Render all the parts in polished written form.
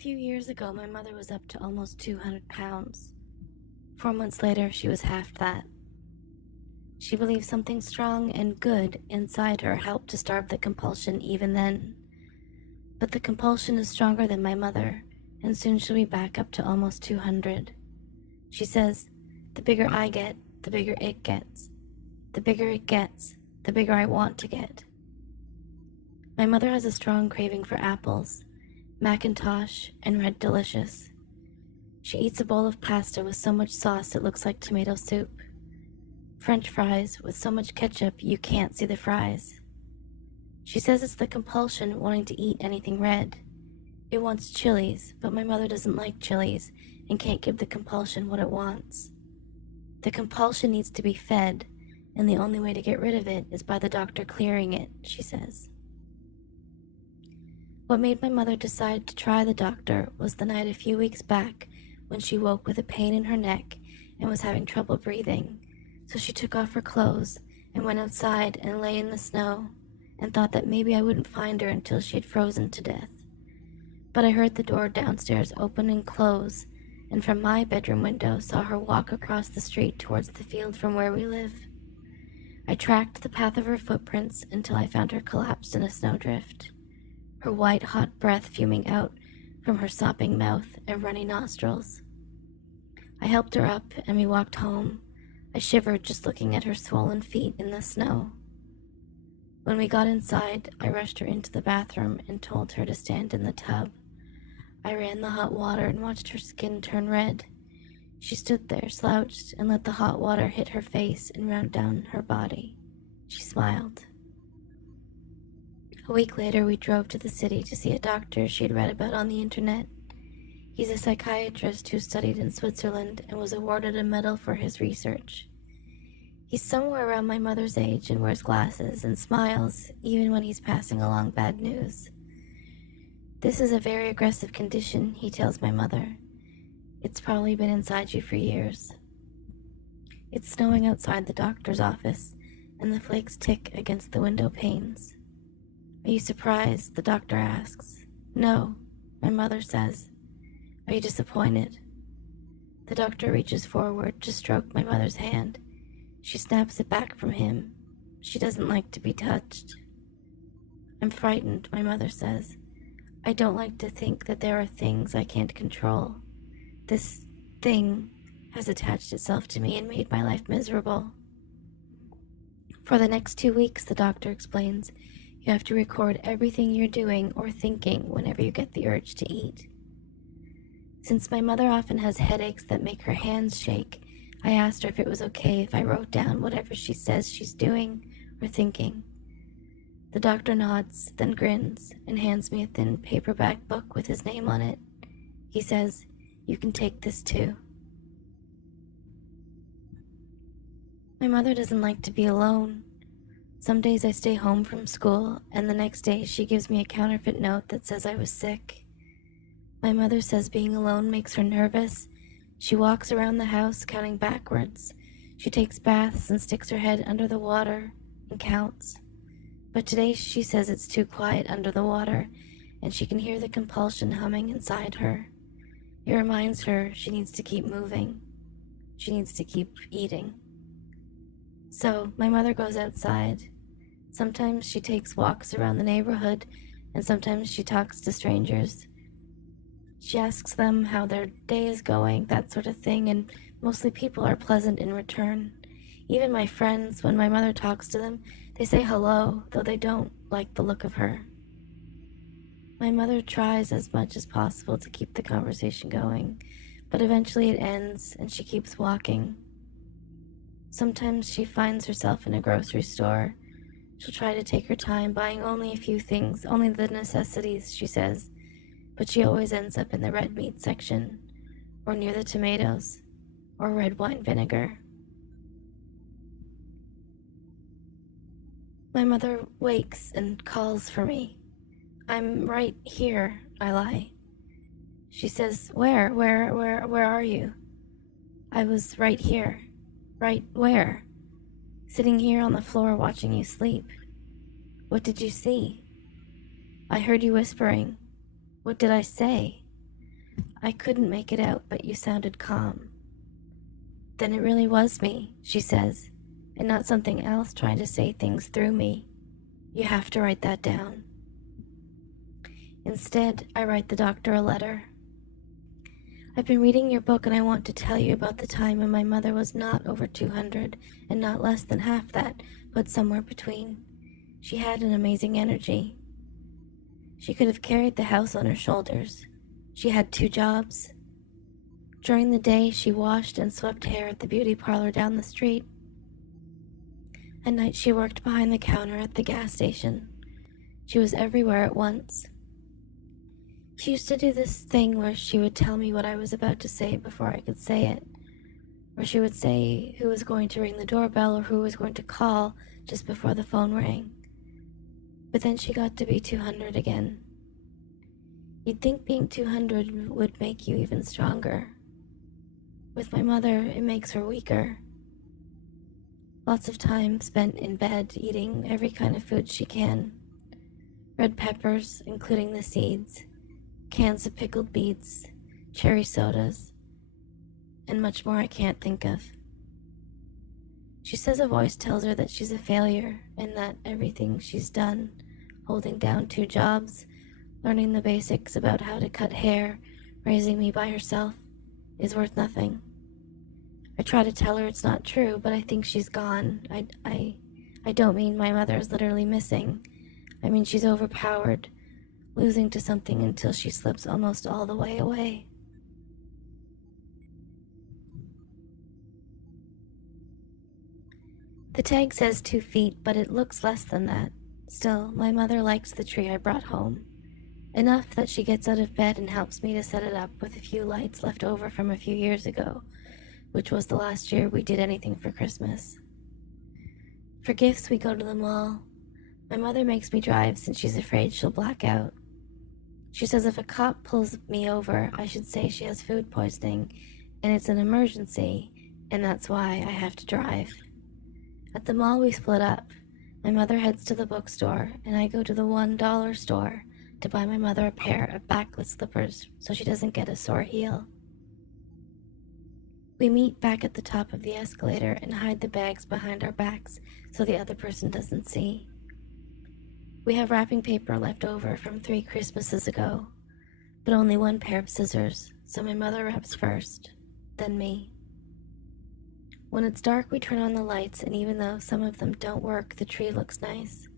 few years ago, my mother was up to almost 200 pounds. 4 months later, she was half that. She believed something strong and good inside her helped to starve the compulsion even then. But the compulsion is stronger than my mother, and soon she'll be back up to almost 200. She says, the bigger I get, the bigger it gets. The bigger it gets, the bigger I want to get. My mother has a strong craving for apples, Macintosh, and Red Delicious. She eats a bowl of pasta with so much sauce it looks like tomato soup. French fries with so much ketchup you can't see the fries. She says it's the compulsion wanting to eat anything red. It wants chilies, but my mother doesn't like chilies and can't give the compulsion what it wants. The compulsion needs to be fed, and the only way to get rid of it is by the doctor clearing it, she says. What made my mother decide to try the doctor was the night a few weeks back when she woke with a pain in her neck and was having trouble breathing, so she took off her clothes and went outside and lay in the snow and thought that maybe I wouldn't find her until she had frozen to death. But I heard the door downstairs open and close, and from my bedroom window saw her walk across the street towards the field from where we live. I tracked the path of her footprints until I found her collapsed in a snowdrift, her white hot breath fuming out from her sopping mouth and runny nostrils. I helped her up and we walked home. I shivered just looking at her swollen feet in the snow. When we got inside, I rushed her into the bathroom and told her to stand in the tub. I ran the hot water and watched her skin turn red. She stood there slouched and let the hot water hit her face and run down her body. She smiled. A week later, we drove to the city to see a doctor she had read about on the internet. He's a psychiatrist who studied in Switzerland and was awarded a medal for his research. He's somewhere around my mother's age and wears glasses and smiles even when he's passing along bad news. This is a very aggressive condition, he tells my mother. It's probably been inside you for years. It's snowing outside the doctor's office, and the flakes tick against the window panes. Are you surprised? The doctor asks. No, my mother says. Are you disappointed? The doctor reaches forward to stroke my mother's hand. She snaps it back from him. She doesn't like to be touched. I'm frightened, my mother says. I don't like to think that there are things I can't control. This thing has attached itself to me and made my life miserable. For the next 2 weeks, the doctor explains, you have to record everything you're doing or thinking whenever you get the urge to eat. Since my mother often has headaches that make her hands shake, I asked her if it was okay if I wrote down whatever she says she's doing or thinking. The doctor nods, then grins, and hands me a thin paperback book with his name on it. He says, you can take this too. My mother doesn't like to be alone. Some days I stay home from school, and the next day she gives me a counterfeit note that says I was sick. My mother says being alone makes her nervous. She walks around the house counting backwards. She takes baths and sticks her head under the water and counts. But today she says it's too quiet under the water, and she can hear the compulsion humming inside her. It reminds her she needs to keep moving. She needs to keep eating. So my mother goes outside. Sometimes she takes walks around the neighborhood, and sometimes she talks to strangers. She asks them how their day is going, that sort of thing, and mostly people are pleasant in return. Even my friends, when my mother talks to them, they say hello, though they don't like the look of her. My mother tries as much as possible to keep the conversation going, but eventually it ends and she keeps walking. Sometimes she finds herself in a grocery store. She'll try to take her time buying only a few things, only the necessities, she says, but she always ends up in the red meat section, or near the tomatoes, or red wine vinegar. My mother wakes and calls for me. I'm right here, I lie. She says, where are you? I was right here. Right where? Sitting here on the floor watching you sleep. What did you see? I heard you whispering. What did I say? I couldn't make it out, but you sounded calm. Then it really was me, she says, and not something else trying to say things through me. You have to write that down. Instead, I write the doctor a letter. I've been reading your book and I want to tell you about the time when my mother was not over 200 and not less than half that, but somewhere between. She had an amazing energy. She could have carried the house on her shoulders. She had 2 jobs. During the day, she washed and swept hair at the beauty parlor down the street. At night, she worked behind the counter at the gas station. She was everywhere at once. She used to do this thing where she would tell me what I was about to say before I could say it. Or she would say who was going to ring the doorbell or who was going to call just before the phone rang. But then she got to be 200 again. You'd think being 200 would make you even stronger. With my mother, it makes her weaker. Lots of time spent in bed eating every kind of food she can. Red peppers, including the seeds, cans of pickled beets, cherry sodas, and much more I can't think of. She says a voice tells her that she's a failure and that everything she's done, holding down 2 jobs, learning the basics about how to cut hair, raising me by herself, is worth nothing. I try to tell her it's not true, but I think she's gone. I don't mean my mother is literally missing. I mean she's overpowered, losing to something until she slips almost all the way away. The tag says 2 feet, but it looks less than that. Still, my mother likes the tree I brought home. Enough that she gets out of bed and helps me to set it up with a few lights left over from a few years ago, which was the last year we did anything for Christmas. For gifts, we go to the mall. My mother makes me drive since she's afraid she'll black out. She says if a cop pulls me over, I should say she has food poisoning, and it's an emergency, and that's why I have to drive. At the mall, we split up. My mother heads to the bookstore, and I go to the $1 store to buy my mother a pair of backless slippers so she doesn't get a sore heel. We meet back at the top of the escalator and hide the bags behind our backs so the other person doesn't see. We have wrapping paper left over from 3 Christmases ago, but only 1 pair of scissors, so my mother wraps first, then me. When it's dark, we turn on the lights, and even though some of them don't work, the tree looks nice.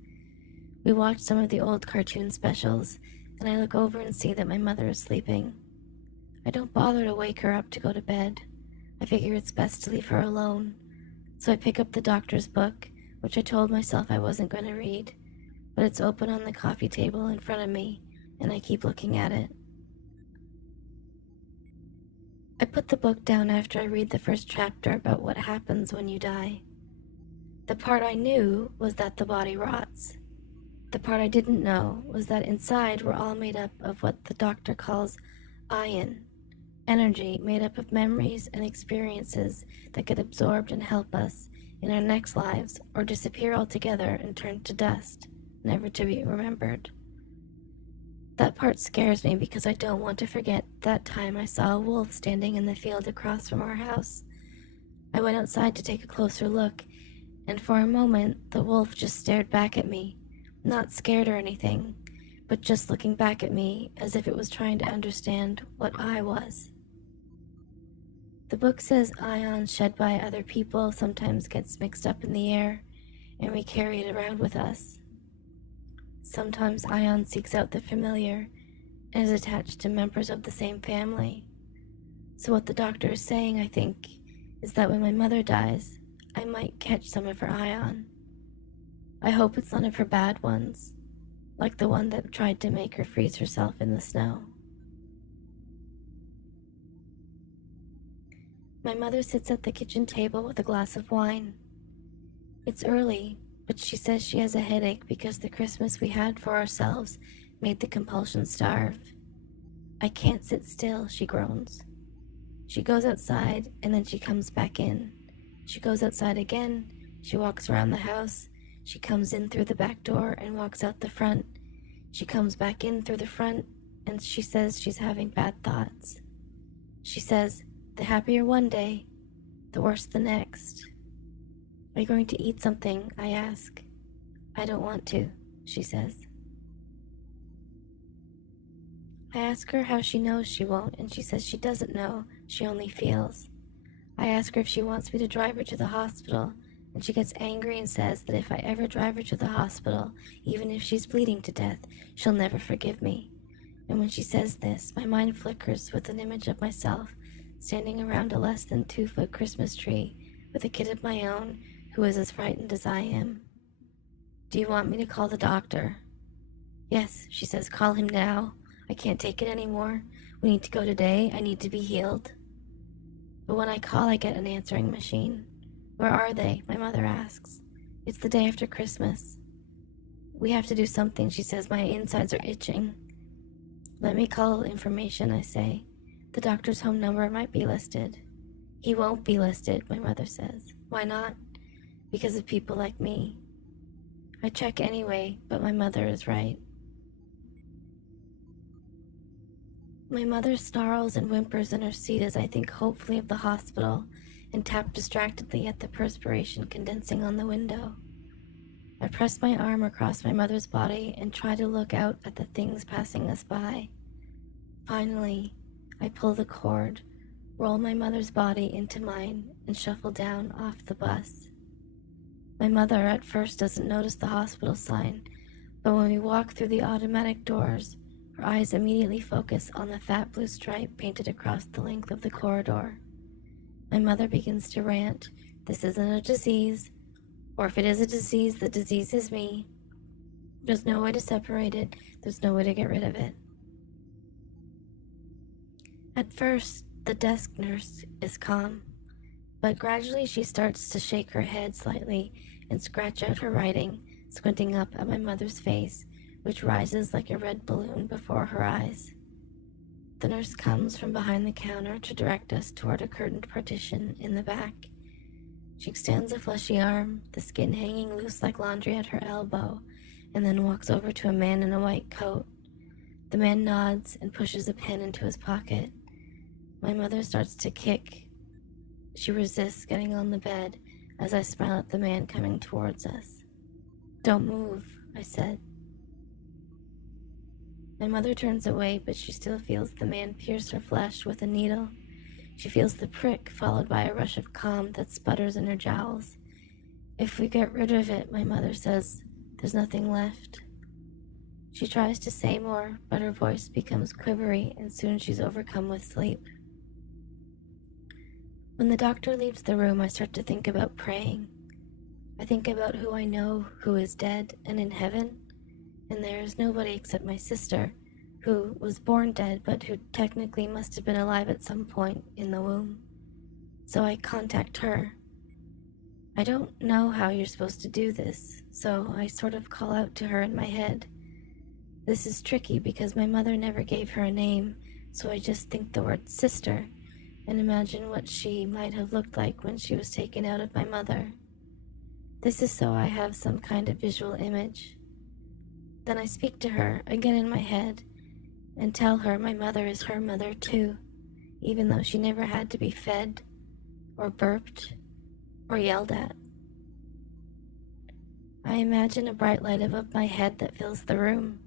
We watch some of the old cartoon specials, and I look over and see that my mother is sleeping. I don't bother to wake her up to go to bed. I figure it's best to leave her alone, so I pick up the doctor's book, which I told myself I wasn't going to read, but it's open on the coffee table in front of me, and I keep looking at it. I put the book down after I read the first chapter about what happens when you die. The part I knew was that the body rots. The part I didn't know was that inside we're all made up of what the doctor calls ion, energy made up of memories and experiences that get absorbed and help us in our next lives or disappear altogether and turn to dust, never to be remembered. That part scares me because I don't want to forget that time I saw a wolf standing in the field across from our house. I went outside to take a closer look, and for a moment the wolf just stared back at me, not scared or anything, but just looking back at me as if it was trying to understand what I was. The book says ions shed by other people sometimes gets mixed up in the air, and we carry it around with us. Sometimes ion seeks out the familiar and is attached to members of the same family. So what the doctor is saying, I think, is that when my mother dies, I might catch some of her ion. I hope it's none of her bad ones, like the one that tried to make her freeze herself in the snow. My mother sits at the kitchen table with a glass of wine. It's early, but she says she has a headache because the Christmas we had for ourselves made the compulsion starve. I can't sit still, she groans. She goes outside, and then she comes back in. She goes outside again, she walks around the house, she comes in through the back door and walks out the front. She comes back in through the front, and she says she's having bad thoughts. She says, "The happier one day, the worse the next." "Are you going to eat something?" I ask. "I don't want to," she says. I ask her how she knows she won't, and she says she doesn't know, she only feels. I ask her if she wants me to drive her to the hospital, and she gets angry and says that if I ever drive her to the hospital, even if she's bleeding to death, she'll never forgive me. And when she says this, my mind flickers with an image of myself standing around a less than 2-foot Christmas tree with a kid of my own who is as frightened as I am. "Do you want me to call the doctor?" "Yes," she says, "call him now. I can't take it anymore. We need to go today. I need to be healed." But when I call, I get an answering machine. "Where are they?" my mother asks. "It's the day after Christmas." "We have to do something," she says. "My insides are itching." "Let me call information," I say. "The doctor's home number might be listed." "He won't be listed," my mother says. "Why not?" "Because of people like me." I check anyway, but my mother is right. My mother snarls and whimpers in her seat as I think hopefully of the hospital and tap distractedly at the perspiration condensing on the window. I press my arm across my mother's body and try to look out at the things passing us by. Finally, I pull the cord, roll my mother's body into mine, and shuffle down off the bus. My mother at first doesn't notice the hospital sign, but when we walk through the automatic doors, her eyes immediately focus on the fat blue stripe painted across the length of the corridor. My mother begins to rant, "This isn't a disease, or if it is a disease, the disease is me. There's no way to separate it, there's no way to get rid of it." At first, the desk nurse is calm, but gradually she starts to shake her head slightly and scratch out her writing, squinting up at my mother's face, which rises like a red balloon before her eyes. The nurse comes from behind the counter to direct us toward a curtained partition in the back. She extends a fleshy arm, the skin hanging loose like laundry at her elbow, and then walks over to a man in a white coat. The man nods and pushes a pen into his pocket. My mother starts to kick. She resists getting on the bed as I smile at the man coming towards us. "Don't move," I said. My mother turns away, but she still feels the man pierce her flesh with a needle. She feels the prick, followed by a rush of calm that sputters in her jowls. "If we get rid of it," my mother says, "there's nothing left." She tries to say more, but her voice becomes quivery, and soon she's overcome with sleep. When the doctor leaves the room, I start to think about praying. I think about who I know who is dead and in heaven, and there is nobody except my sister, who was born dead but who technically must have been alive at some point in the womb. So I contact her. I don't know how you're supposed to do this, so I sort of call out to her in my head. This is tricky because my mother never gave her a name, so I just think the word sister and imagine what she might have looked like when she was taken out of my mother. This is so I have some kind of visual image. Then I speak to her, again in my head, and tell her my mother is her mother too, even though she never had to be fed, or burped, or yelled at. I imagine a bright light above my head that fills the room.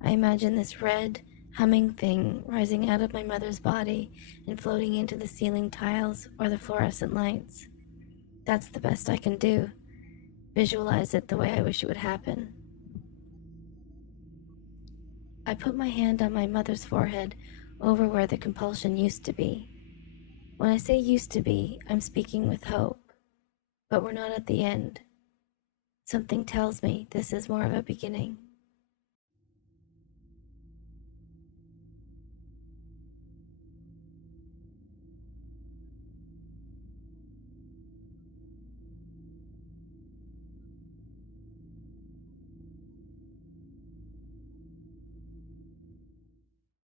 I imagine this red, humming thing rising out of my mother's body and floating into the ceiling tiles or the fluorescent lights. That's the best I can do. Visualize it the way I wish it would happen. I put my hand on my mother's forehead over where the compulsion used to be. When I say used to be, I'm speaking with hope. But we're not at the end. Something tells me this is more of a beginning.